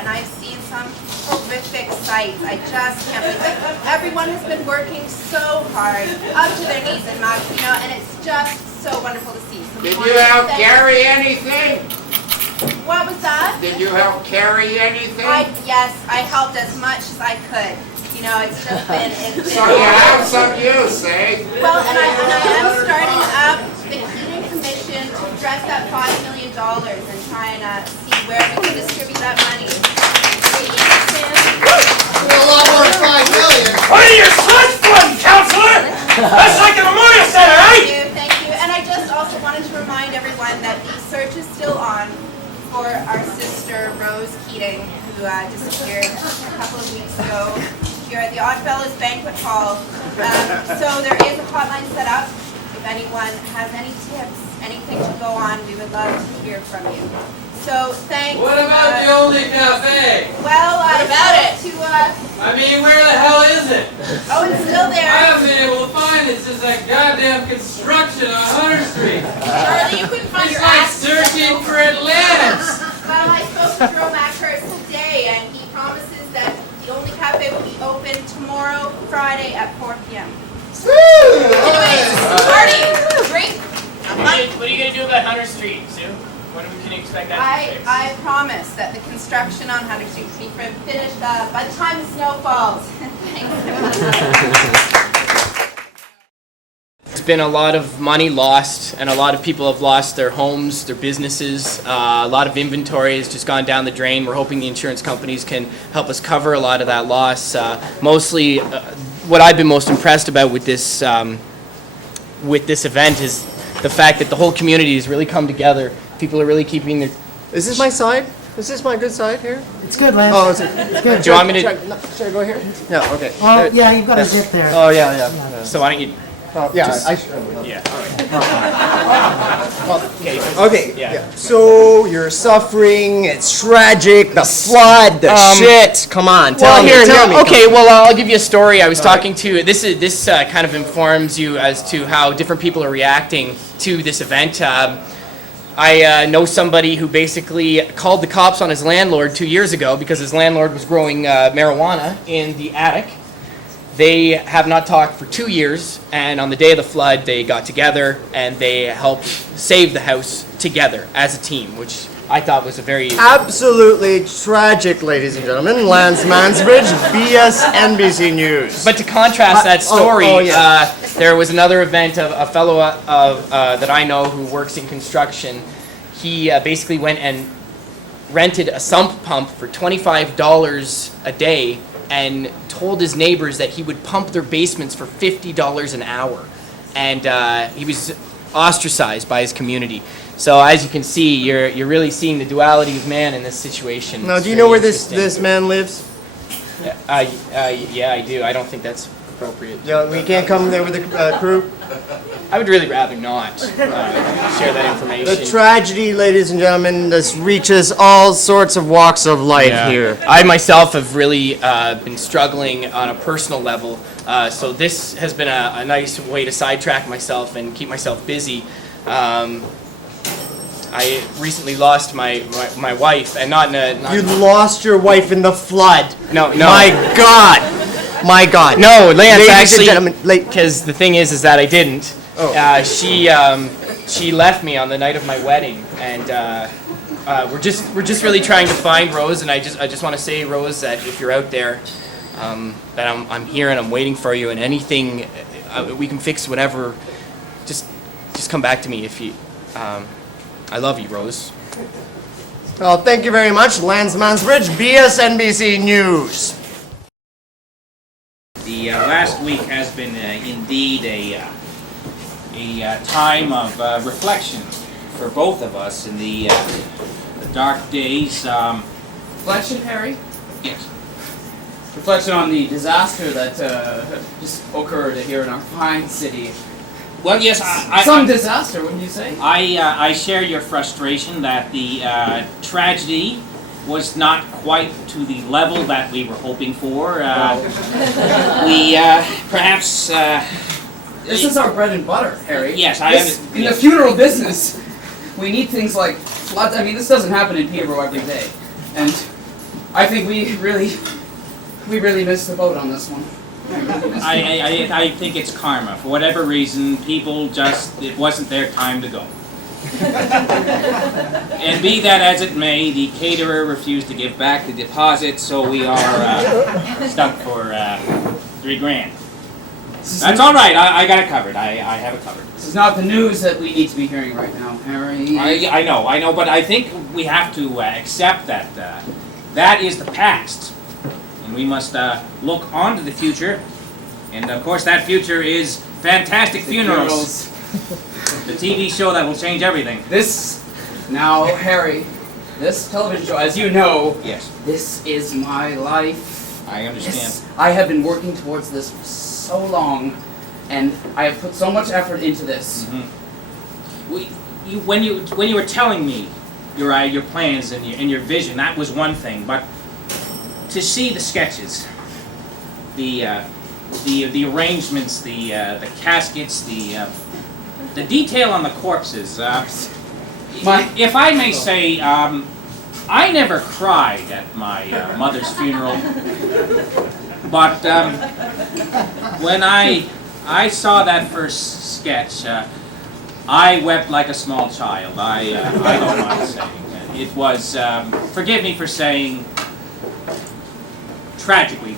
and I've seen some horrific sights. I just can't believe it. Everyone has been working so hard, up to their knees in mud, and it's just so wonderful to see. So did you help carry anything? What was that? Did you help carry anything? Yes, I helped as much as I could. It's just been... So you have some use, eh? Well, and I am starting up the Keating Commission to address that $5 million and try and see where we can distribute that money. A lot more than $5 million. What are your slush funds, Counselor? That's like a memorial center, eh? Thank you. And I just also wanted to remind everyone that the search is still on for our sister Rose Keating, who disappeared a couple of weeks ago here at the Oddfellows Banquet Hall. So there is a hotline set up. If anyone has any tips, anything to go on, we would love to hear from you. So thanks. What about the Only Cafe? Well, what about it? I mean, where the hell is it? Oh, it's still there. I haven't been able to find it since that goddamn construction on Hunter Street. Charlie, you couldn't find It's your like ass. searching for Atlantis. Well, I spoke to Jerome Ackhurst today, and he promises that the Only Cafe will be open tomorrow, Friday at 4 p.m. Anyways, party, drink. What are you going to do about Hunter Street, Sue? When can you expect that to be fixed? I promise that the construction on Hunter Street will be finished by the time the snow falls. Thanks. There's been a lot of money lost, and a lot of people have lost their homes, their businesses. A lot of inventory has just gone down the drain. We're hoping the insurance companies can help us cover a lot of that loss. Mostly, what I've been most impressed about with this event is the fact that the whole community has really come together. People are really keeping their... Is this my side? Is this my good side here? It's good, Lance. Oh, is it? It's good. Do you want me to... Should I go here? No, okay. Oh, yeah, you've got a zip there. Oh, yeah. So why don't you... Yeah, Yeah. Okay. Yeah. So you're suffering. It's tragic. The flood. The shit. Come on. Tell me. Okay. Well, I'll give you a story. I was talking to this kind of informs you as to how different people are reacting to this event. I know somebody who basically called the cops on his landlord 2 years ago because his landlord was growing marijuana in the attic. They have not talked for 2 years, and on the day of the flood, they got together and they helped save the house together as a team, which I thought was a very... Absolutely tragic, ladies and gentlemen. Lance Mansbridge, BS NBC News. But to contrast that story, there was another event of a fellow that I know who works in construction. He basically went and rented a sump pump for $25 a day and told his neighbors that he would pump their basements for $50 an hour. And he was ostracized by his community. So as you can see, you're really seeing the duality of man in this situation. Now, do you know where this man lives? Yeah, I do. I don't think that's appropriate. Yeah, we can't come there with the crew? I would really rather not share that information. The tragedy, ladies and gentlemen, this reaches all sorts of walks of life here. I myself have really been struggling on a personal level, so this has been a nice way to sidetrack myself and keep myself busy. I recently lost my wife, and not You lost your wife in the flood. No. My God. My God. No, Lance, Ladies actually, and gentlemen, because the thing is that I didn't. Oh. She left me on the night of my wedding, and we're just really trying to find Rose. And I just want to say, Rose, that if you're out there, that I'm here and I'm waiting for you. And anything we can fix, whatever. Just come back to me if you. I love you, Rose. Well, thank you very much, Lance Mansbridge, BS NBC News. The last week has been indeed a time of reflection for both of us in the dark days. Reflection, Harry? Yes. Reflection on the disaster that just occurred here in our fine city. Well, yes, Some disaster, wouldn't you say? I share your frustration that the tragedy was not quite to the level that we were hoping for. We perhaps... This is our bread and butter, Harry. Yes, in the funeral business, we need things like floods. I mean, this doesn't happen in Peterborough every day. And I think we really missed the boat on this one. I think it's karma. For whatever reason, people just, it wasn't their time to go. And be that as it may, the caterer refused to give back the deposit, so we are stuck for $3,000. That's all right. I got it covered. I have it covered. This is not the news that we need to be hearing right now, Harry. I know, but I think we have to accept that that is the past, and we must look on to the future. And of course, that future is Fantastic Funerals. The TV show that will change everything. Now, Harry, this television show, as you know, Yes, this is my life. I understand. I have been working towards this for so long, and I have put so much effort into this. When you were telling me your plans and your vision, that was one thing. But to see the sketches, the arrangements, the caskets, the detail on the corpses. If I may say, I never cried at my mother's funeral, but when I saw that first sketch, I wept like a small child. I don't mind saying it was. Forgive me for saying, tragically.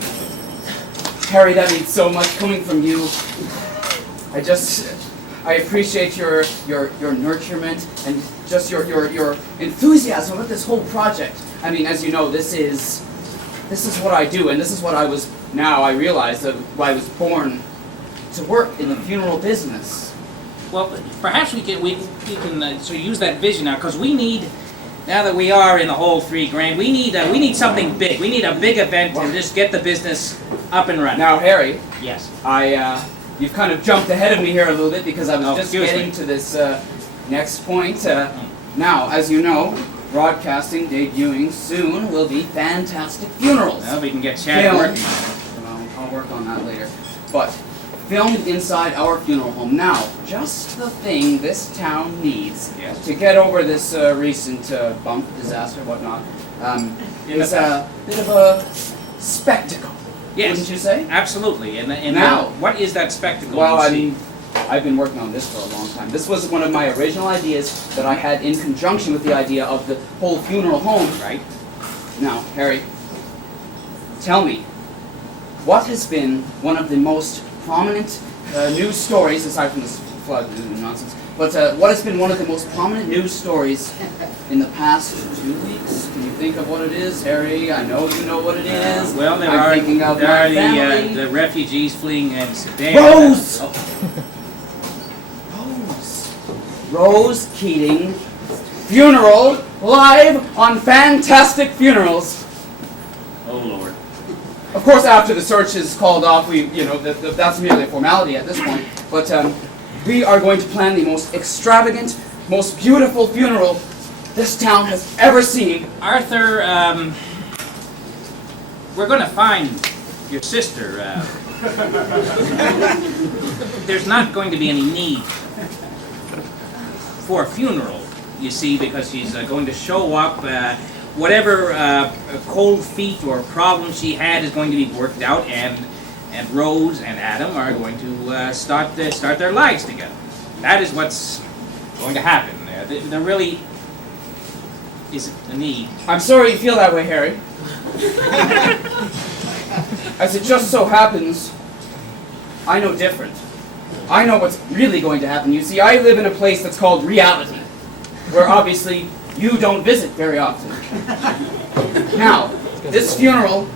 Harry, that means so much coming from you. I appreciate your nurturement and just your enthusiasm about this whole project. I mean, as you know, this is what I do, and this is what I was. Now I realize that I was born to work in the funeral business. Well, perhaps we can so use that vision now, because we need. Now that we are in the whole $3,000, we need something big. We need a big event to just get the business up and running. Now, Harry. Yes. You've kind of jumped ahead of me here a little bit because I was just excuse getting me. to this next point. Now, as you know, broadcasting debuting soon will be Fantastic Funerals. Well, we can get Chad working on it. Well, I'll work on that later. But filmed inside our funeral home. Now, just the thing this town needs to get over this recent bump, disaster, whatnot, is a bit of a spectacle. Yes. Wouldn't you say? Absolutely. And Now, what is that spectacle? Well, you I see? mean, I've been working on this for a long time. This was one of my original ideas that I had in conjunction with the idea of the whole funeral home. Right. Now, Harry, tell me, what has been one of the most prominent news stories, aside from this flood nonsense, but what has been one of the most prominent news stories in the past 2 weeks? Can you think of what it is, Harry? I know you know what it is. Well, there I'm are thinking of my family. the refugees fleeing in Sudan. Rose! Rose Keating funeral live on Fantastic Funerals. Oh Lord. Of course, after the search is called off, that's merely a formality at this point. But we are going to plan the most extravagant, most beautiful funeral this town has ever seen. Arthur, we're going to find your sister. There's not going to be any need for a funeral, you see, because she's going to show up. Whatever cold feet or problems she had is going to be worked out, and Rose and Adam are going to start their lives together. That is what's going to happen. There really isn't a need. I'm sorry you feel that way, Harry. As it just so happens, I know different. I know what's really going to happen. You see, I live in a place that's called reality, where obviously you don't visit very often. Now, this funeral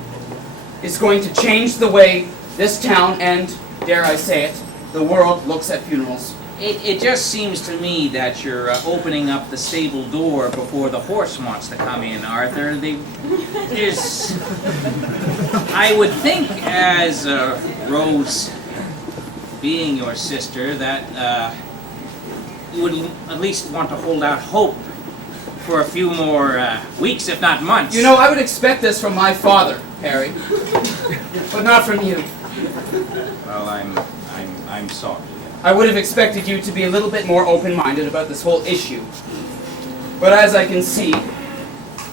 is going to change the way this town and, dare I say it, the world looks at funerals. It just seems to me that you're opening up the stable door before the horse wants to come in, Arthur. I would think, as Rose being your sister, that you would at least want to hold out hope for a few more weeks, if not months. You know, I would expect this from my father, Harry, but not from you. Well, I'm sorry. I would have expected you to be a little bit more open-minded about this whole issue. But as I can see,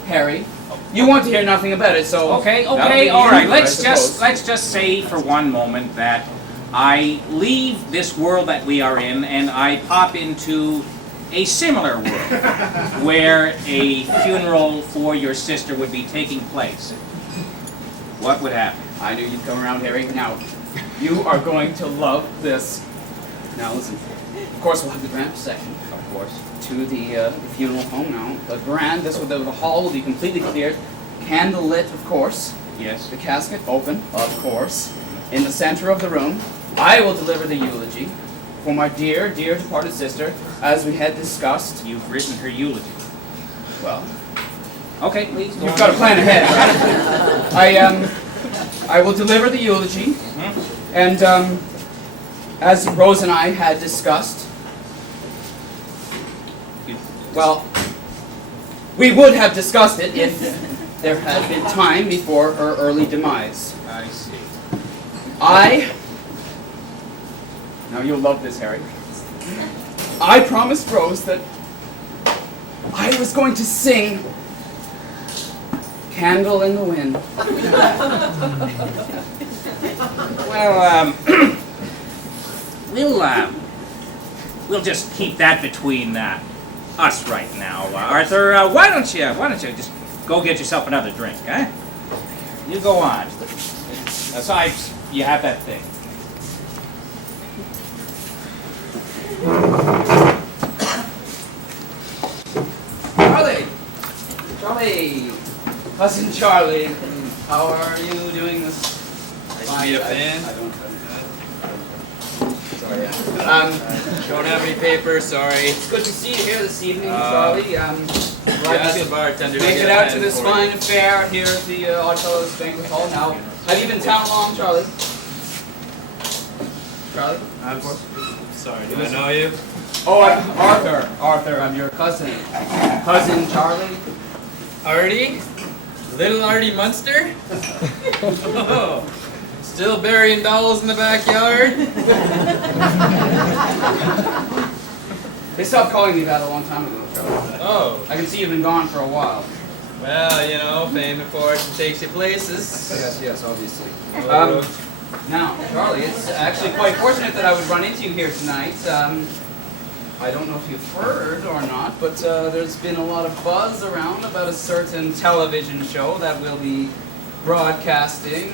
Harry, You want to hear nothing about it, so Okay, that'll okay, be all right. easy, I Let's suppose. just say for one moment that I leave this world that we are in and I pop into a similar world where a funeral for your sister would be taking place. What would happen? I knew you'd come around, Harry. Now, you are going to love this. Now, listen. Of course, we'll have the grand procession, of course, to the funeral home. Now, the hall will be completely cleared, candle lit, of course. Yes. The casket open, of course. In the center of the room, I will deliver the eulogy for my dear, dear departed sister, as we had discussed. You've written her eulogy. Well, Okay, please. you've got a plan ahead, right? I will deliver the eulogy, and as Rose and I had discussed, well, we would have discussed it if there had been time before her early demise. I see. Now you'll love this, Harry. I promised Rose that I was going to sing Candle in the Wind. Well, we'll just keep that between us right now. Arthur, why don't you just go get yourself another drink, eh? You go on. Besides, you have that thing. Charlie! Cousin Charlie, how are you doing this? Nice to meet a fan. I don't Sorry. Don't have any paper, sorry. It's good to see you here this evening, Uh, Charlie. Yeah, Glad ask to the bartender make get it a out to pen this for you. fine affair here at the Oddfellows Banquet Hall. Now, have you been in town long, Charlie? Charlie? I'm sorry, do I know you? Oh, I'm Arthur. Arthur, I'm your cousin. Cousin Charlie? Artie? Little Artie Munster? Oh, still burying dolls in the backyard? They stopped calling me that a long time ago, Charlie. Oh, I can see you've been gone for a while. well, you know, fame and fortune takes you places. Yes, obviously. Oh, Now, Charlie, it's actually quite fortunate that I would run into you here tonight. I don't know if you've heard or not, but there's been a lot of buzz around about a certain television show that will be broadcasting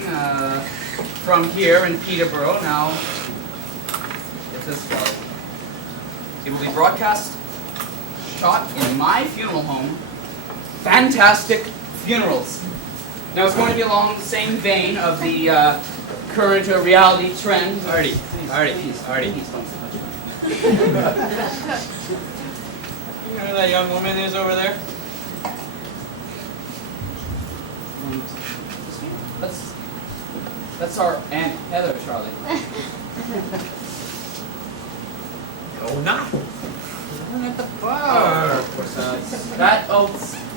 from here in Peterborough. Now, it's this Charlie. It will be broadcast, shot in my funeral home, Fantastic Funerals. Now, it's going to be along the same vein of the current reality trend. Artie, Artie, Artie. Please don't touch me. You know that young woman who's over there? That's our Aunt Heather, Charlie. No, not. We're at the bar.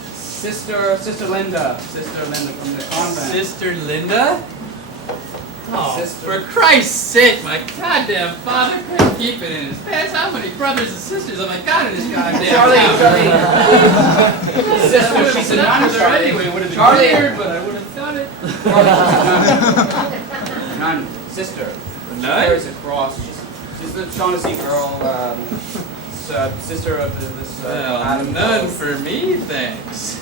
Sister Linda from the convent. Sister Linda? Oh, Sister. for Christ's sake, my goddamn father couldn't keep it in his pants. How many brothers and sisters have I got in this goddamn Charlie, house? Charlie. Sister, she's a nun, Charlie. Anyway, it would have been Charlie. weird, but I would have done it. Nun, sister. A She nun? carries a cross. She's the Shaughnessy girl, sister of this Well, Adam none fellow. for me, thanks.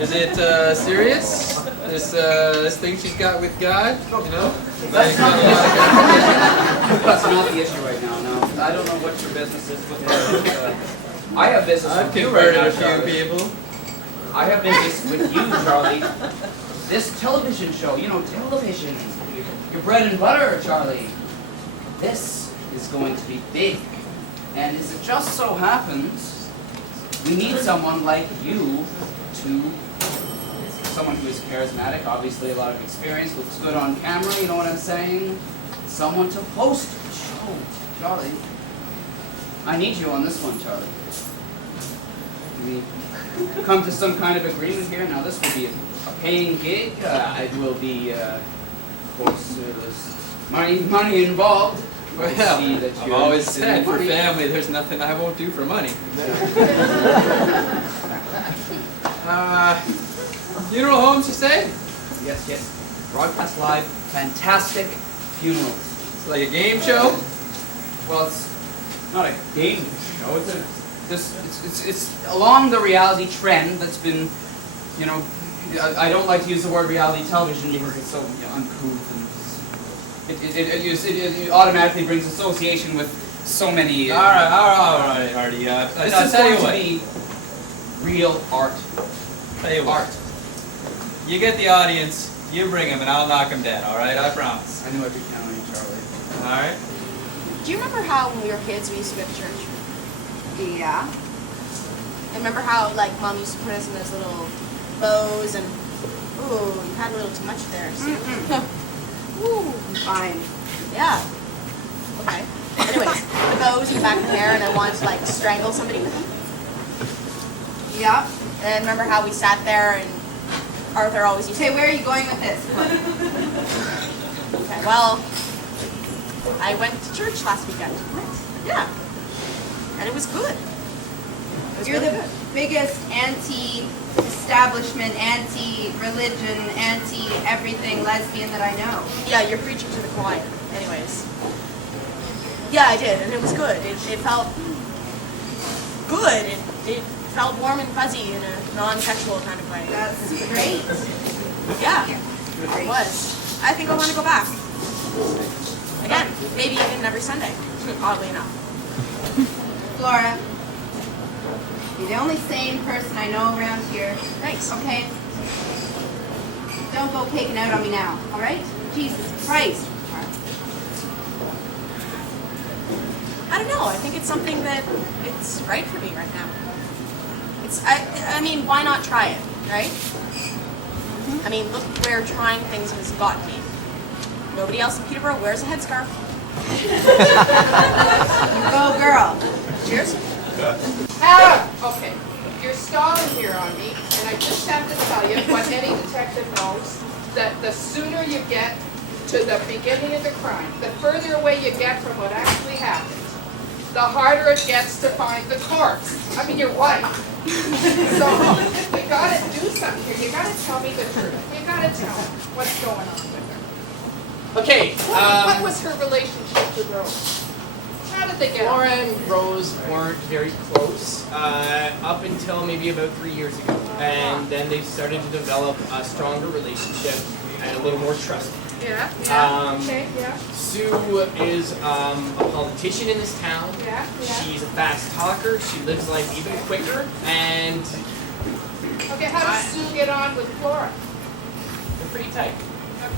Is it serious? This thing she's got with God, you know? That's Like, not the uh, That's not the issue right now. No, I don't know what your business is with her. I have business I've with you right converted now, a few Charlie. people. I have business with you, Charlie. This television show, you know, television. Your bread and butter, Charlie. This is going to be big. And as it just so happens, we need someone like you to, someone who is charismatic, obviously a lot of experience, looks good on camera, you know what I'm saying? Someone to host the show, Charlie. I need you on this one, Charlie. We come to some kind of agreement here. Now this will be a paying gig. It will be, of course, there's money involved. Well, See that I've you're always interested in said for money. family, there's nothing I won't do for money. Funeral homes, you say? Yes, yes. Broadcast live, fantastic funerals. It's like a game show? Well, it's not a game show. It's along the reality trend that's been, you know, I don't like to use the word reality television because it's so uncouth and it automatically brings association with so many. All right, Hardy. This I'll is tell you going what. to be real art. Tell you what. Art. You get the audience, you bring him, and I'll knock him dead. All right, I promise. I knew I'd be counting on you, Charlie. All right. Do you remember how when we were kids we used to go to church? Yeah. And remember how like Mom used to put us in those little bows and ooh, you had a little too much there. So. Ooh, fine. Yeah. Okay. Anyways, the bows in the back of the hair, and I wanted to like strangle somebody with them. Yeah. And remember how we sat there and Arthur always used to. Okay, where are you going with this? Okay, well, I went to church last weekend. Yeah. And it was good. You're the biggest anti-establishment, anti-religion, anti-everything lesbian that I know. Yeah, you're preaching to the choir. Anyways. Yeah, I did, and it was good. It felt good. It felt warm and fuzzy in a non-sexual kind of way. That's great. Yeah, it was. I think I want to go back. Again, maybe even every Sunday, oddly enough. Flora, you're the only sane person I know around here. Thanks. Okay? Don't go caking out on me now, all right? Jesus Christ. I don't know. I think it's something that it's right for me right now. I mean, why not try it, right? I mean, look where trying things has gotten me. Nobody else in Peterborough wears a headscarf. You go, girl. Cheers. Okay, you're stalling here on me, and I just have to tell you what any detective knows, that the sooner you get to the beginning of the crime, the further away you get from what actually happened, the harder it gets to find the corpse. I mean, your wife. So, you gotta do something here. You gotta tell me the truth. You gotta tell me what's going on with her. Okay. What was her relationship to Rose? How did they get on? Laura and Rose weren't very close up until maybe about 3 years ago. And then they started to develop a stronger relationship and a little more trust. Yeah, okay, yeah. Sue is a politician in this town. Yeah. She's a fast talker. She lives life even quicker. And Okay, how does Sue get on with Flora? they're pretty tight.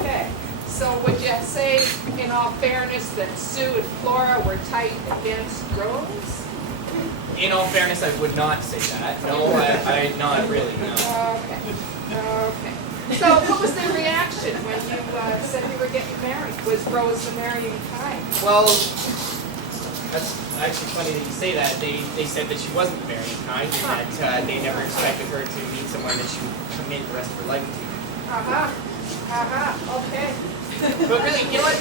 Okay, so would you say, in all fairness, that Sue and Flora were tight against Rose? In all fairness, I would not say that. No, I not really, no. Okay. So what was their reaction when you said you were getting married? Was Rose the marrying kind? Well, that's actually funny that you say that. They said that she wasn't the marrying kind, and that they never expected her to meet someone that she would commit the rest of her life to. Okay. But really, you know what,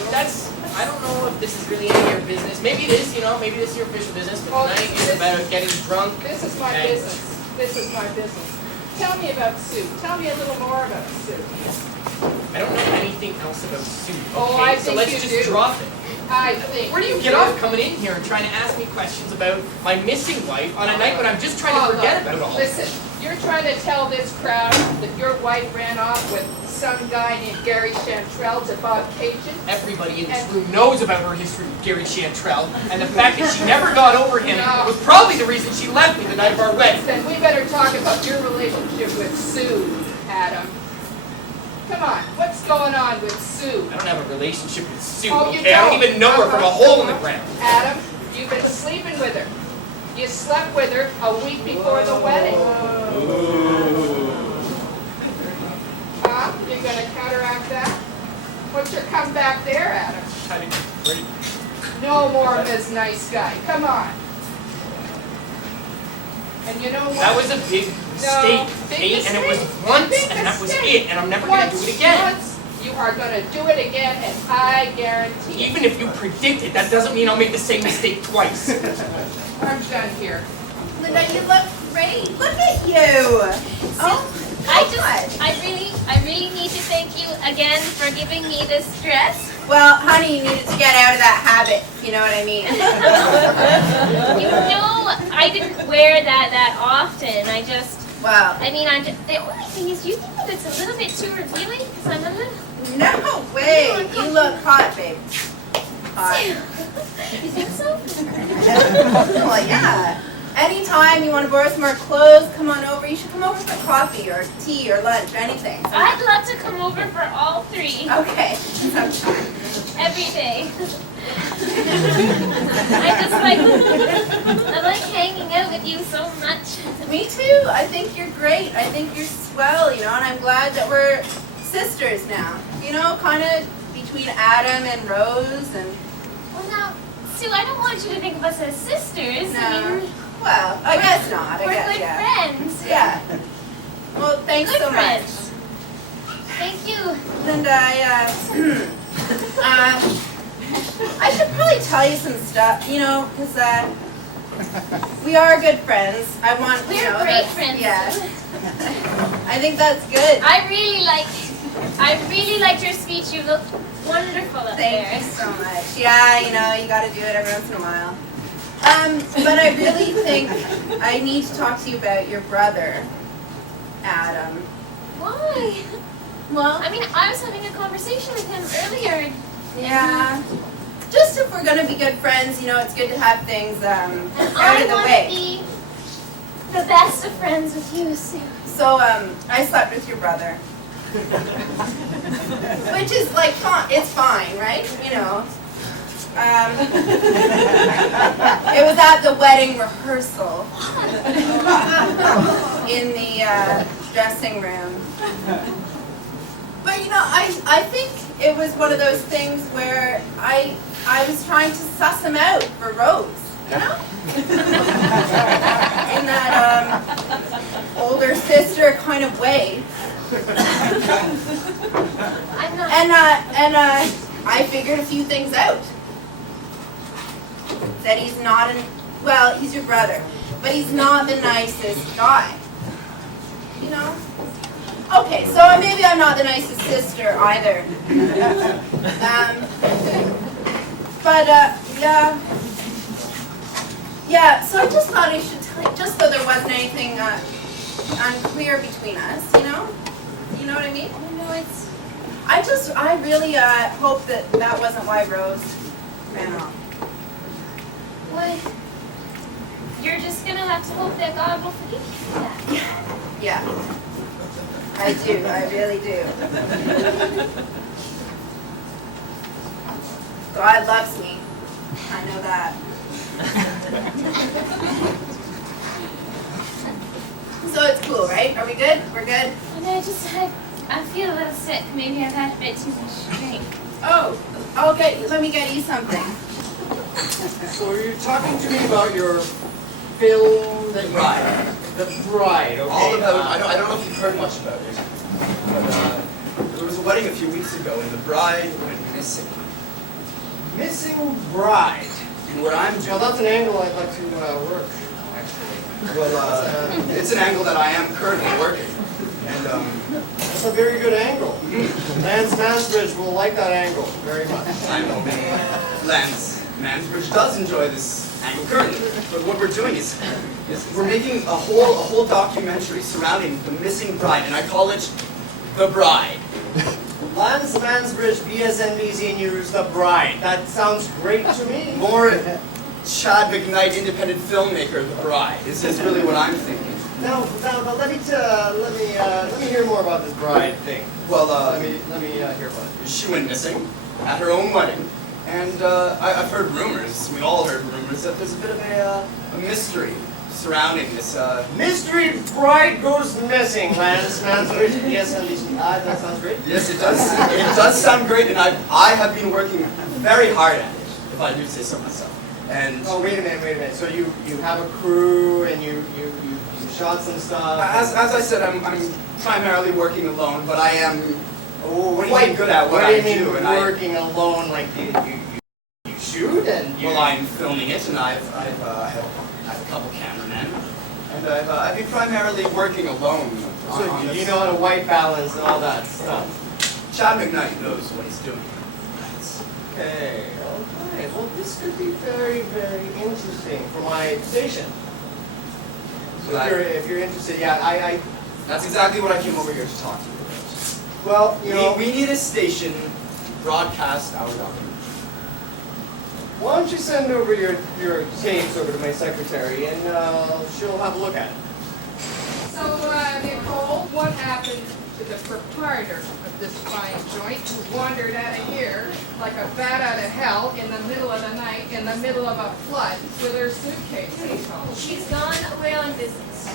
I don't know if this is really any of your business. Maybe it is, maybe this is your official business, but tonight is about getting drunk. This is my business. This is my business. Tell me about Sue. Tell me a little more about Sue. I don't know anything else about Sue. Okay, Oh, I so think let's you just do. drop it. I think. Where do you get off coming in here and trying to ask me questions about my missing wife on a night when I'm just trying to forget about it all? Listen, you're trying to tell this crowd that your wife ran off with some guy named Gary Chantrell to Bob Cajun? Everybody in this room knows about her history with Gary Chantrell, and the fact that she never got over him was probably the reason she left me the night of our wedding. Then we better talk about your relationship with Sue, Adam. Come on, what's going on with Sue? I don't have a relationship with Sue, Oh, you okay? I don't even know her from a hole in the ground. Adam, you've been sleeping with her. You slept with her a week before the wedding. Huh? You gonna counteract that? What's your comeback there, Adam? No more Ms. Nice Guy. Come on. And you know what? That was a big mistake, okay? And it was once, and that was it, and I'm never gonna do it again. Once, you are gonna do it again, and I guarantee it. Even if you predict it, that doesn't mean I'll make the same mistake twice. I'm done here. Linda, you look great. Look at you. Oh, I really need to thank you again for giving me this dress. well, honey, you needed to get out of that habit. You know what I mean? You know, I didn't wear that often. Well, I mean, the only thing is, you think that it's a little bit too revealing? Because I'm a little... no way. You look hot, babe. Hot. You think so? Well, yeah. Anytime you want to borrow some more clothes, come on over. You should come over for coffee or tea or lunch or anything. I'd love to come over for all three. Okay. Sometime. Every day. I like hanging out with you so much. Me too. I think you're great. I think you're swell, you know, and I'm glad that we're sisters now. You know, kind of between Adam and Rose and... Well, now, Sue, I don't want you to think of us as sisters. I No. mean, Well, I guess not. we're I guess, good yeah. friends. Yeah. Well, thanks Good so friends. Thank you. much. And I should probably tell you some stuff, you know, because we are good friends. I want, you We're know, great that's- friends. Yeah. I think that's good. I really liked your speech. You looked wonderful up Thank there. you so much. Yeah, you know, you got to do it every once in a while. But I really think I need to talk to you about your brother, Adam. Why? Well, I mean, I was having a conversation with him earlier. yeah. Just if we're gonna be good friends, you know, it's good to have things out I of the want way. to be the best of friends with you, Sue. So, I slept with your brother. Which is like it's fine, right? You know. It was at the wedding rehearsal in the dressing room. But you know, I think it was one of those things where I was trying to suss him out for Rose, you know? In that older sister kind of way. I'm not. And I figured a few things out. That he's not well, he's your brother, but he's not the nicest guy. You know? Okay, so maybe I'm not the nicest sister either. Yeah, so I just thought I should tell you, just so there wasn't anything unclear between us, you know? You know what I mean? You know, it's. I really hope that wasn't why Rose ran off. What? You're just gonna have to hope that God will forgive you for that. Yeah. I do, I really do. God loves me. I know that. So it's cool, right? Are we good? We're good? And I feel a little sick. Maybe I've had a bit too much drink. Oh, let me get you something. So you're talking to me about your film that Bride. The Bride, okay. All about, I don't know if you've heard much about it, but there was a wedding a few weeks ago and the bride went missing. Missing Bride. And what I'm Well, doing, that's an angle I'd like to work, actually. well, it's an angle that I am currently working. And That's a very good angle. Lance Mansbridge will like that angle very much. I know Lance Mansbridge does enjoy this angle currently. But what we're doing is we're making a whole documentary surrounding the missing bride, and I call it The Bride. Lance Mansbridge, BSNBC News, The Bride. That sounds great to me. More Chad McKnight, independent filmmaker, The Bride. This is really what I'm thinking. Now let me hear more about this Bride thing. Well, Let me hear about it. she went missing at her own wedding, and I've heard rumors, we all heard rumors, that there's a bit of a mystery surrounding this. Mystery Bride goes missing. Lance Mansbridge, BSNBC. That sounds great. Yes, it does. It does sound great, and I have been working very hard at it, if I do say so myself. And Oh, wait a minute. So you have a crew and you shot some stuff. as I said, I'm primarily working alone, but I am Oh, quite good at what do you I mean do, and working alone? Like you shoot and you. well, I'm filming it, and I have a couple cameramen. And I've been primarily working alone. So you know how to white balance and all that stuff. Chad McKnight knows what he's doing. Okay, okay. Well, this could be very, very interesting for my station. So if you're interested, yeah, That's exactly what I came over here to talk to you about. well, you know, We need a station broadcast our documentary. why don't you send over your tapes over to my secretary and she'll have a look at it. So, Nicole, what happened to the proprietor of this fine joint who wandered out of here like a bat out of hell in the middle of the night, in the middle of a flood, with her suitcase? She's gone away on business.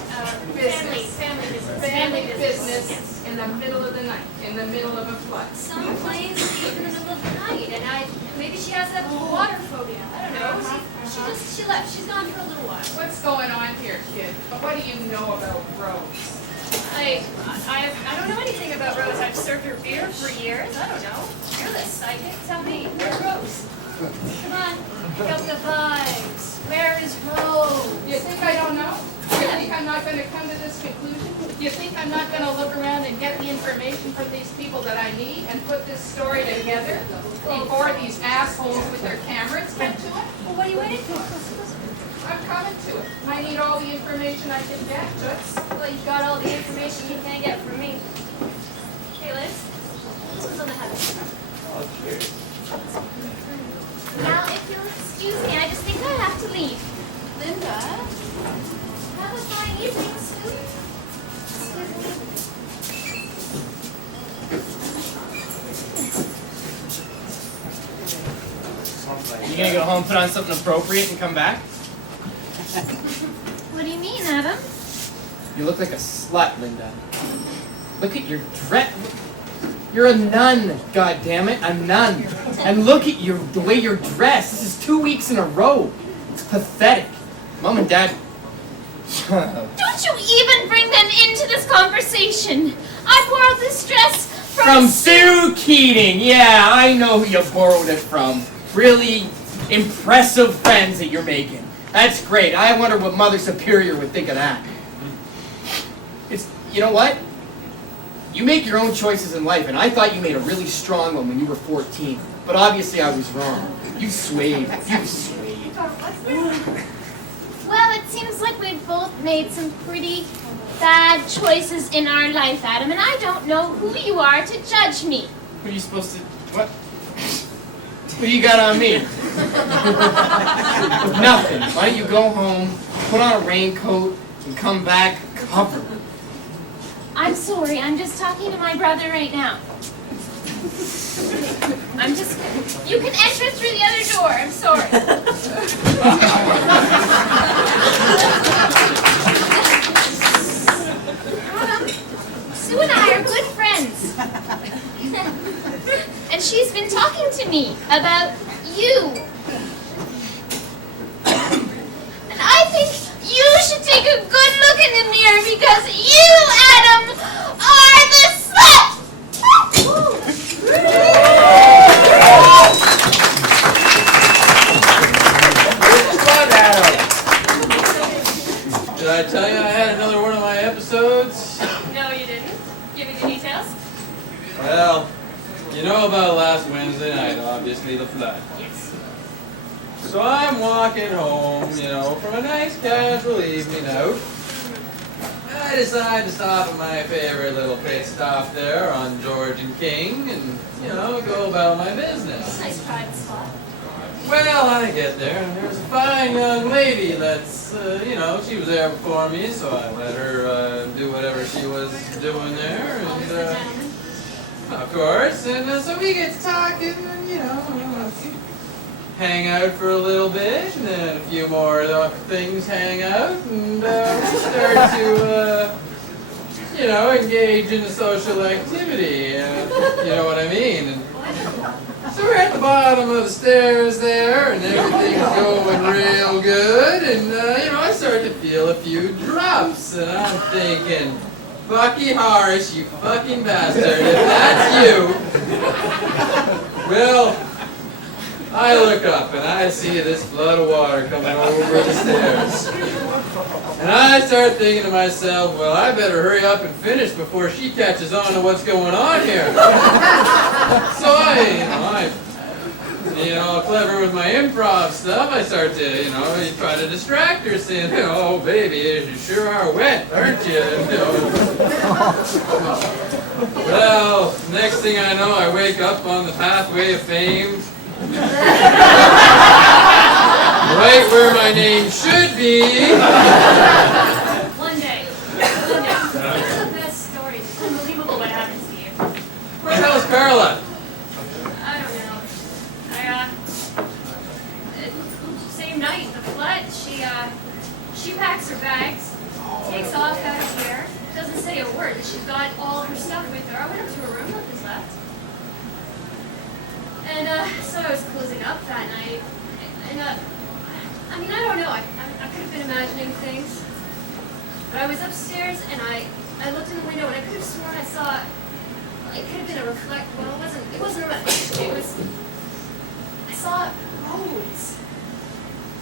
Family business. Business in the middle of the night, in the middle of a flood. Some planes leave in the middle of the night, and maybe she has that water phobia. I don't know. She left. She's gone for a little while. What's going on here, kid? What do you know about Rose? I don't know anything about Rose. I've served her beer for years. I don't know. You're the psychic. Tell me, where's Rose? Come on, pick up the vibes. Where is Rose? You think I don't know? You think I'm not going to come to this conclusion? You think I'm not going to look around and get the information from these people that I need and put this story together before these assholes with their cameras get to it? Well, what are you waiting for? I'm coming to it. I need all the information I can get, Toots. Well, you've got all the information you can't get from me. Hey, Liz. This one's on the heaven. Oh, cheers. Now, if you'll excuse me, I just think I have to leave. Linda, have a fine evening, Sue. You gonna go home, put on something appropriate, and come back? What do you mean, Adam? You look like a slut, Linda. Look at your dress. You're a nun, goddammit, a nun. And look at the way you're dressed. This is 2 weeks in a row. It's pathetic. Mom and Dad. Don't you even bring them into this conversation. I borrowed this dress From Sue Keating. Yeah, I know who you borrowed it from. Really impressive friends that you're making. That's great. I wonder what Mother Superior would think of that. You know what? You make your own choices in life, and I thought you made a really strong one when you were 14. But obviously I was wrong. You swayed. You swayed. Well, it seems like we've both made some pretty bad choices in our life, Adam, and I don't know who you are to judge me. Who are you supposed to... What? What you got on me? Nothing. Why don't you go home, put on a raincoat, and come back covered? I'm sorry, I'm just talking to my brother right now. You can enter through the other door, I'm sorry. Adam, Sue and I are good friends. And she's been talking to me about you. And I think you should take a good look in the mirror because you, Adam, are the slut! Did I tell you I had another one of my episodes? No, you didn't. Give me the details. Well, you know about last Wednesday night, obviously, the flood. Yes. So I'm walking home, from a nice casual evening out. I decide to stop at my favorite little pit stop there on George and King and, go about my business. Nice private spot. Well, I get there, and there's a fine young lady that's, she was there before me, so I let her do whatever she was doing there. Always the And, gentleman. of course, and so we get to talking, and, hang out for a little bit, and then a few more things hang out, and we start to, engage in a social activity, you know what I mean? And so we're at the bottom of the stairs there, and everything's going real good, and, I start to feel a few drops, and I'm thinking, Bucky Harris, you fucking bastard, if that's you, well, I look up and I see this flood of water coming over the stairs. And I start thinking to myself, well, I better hurry up and finish before she catches on to what's going on here. So I'm all clever with my improv stuff. I start to, you try to distract her, saying, oh, baby, you sure are wet, aren't you? Well, next thing I know, I wake up on the pathway of fame. Right where my name should be. One day. It's the best story. It's unbelievable what happens to you. Where the hell's Carla? I don't know. Same night, the flood, she packs her bags, takes off out of here, doesn't say a word. She's got all her stuff with her. I went up to her room, nothing was left. And so I was closing up that night, and I don't know, I could have been imagining things, but I was upstairs and I looked in the window and I could have sworn I saw, it could have been a it wasn't a reflection, I saw Rose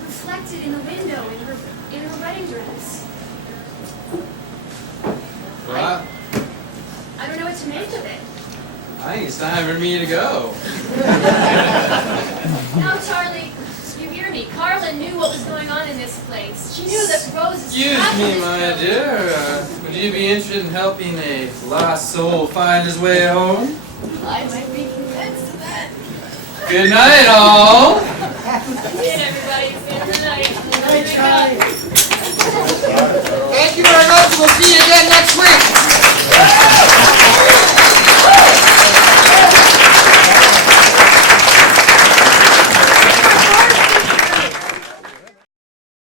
reflected in the window in her wedding dress. Well, I don't know what to make of it. I think it's time for me to go. Now, Charlie, you hear me. Carla knew what was going on in this place. She knew that Rose is Excuse trapped in me, this my building. dear. Would you be interested in helping a lost soul find his way home? I might be convinced of that. Good night, all. Good, everybody. Good night. Good night. Thank you very much. We'll see you again next week.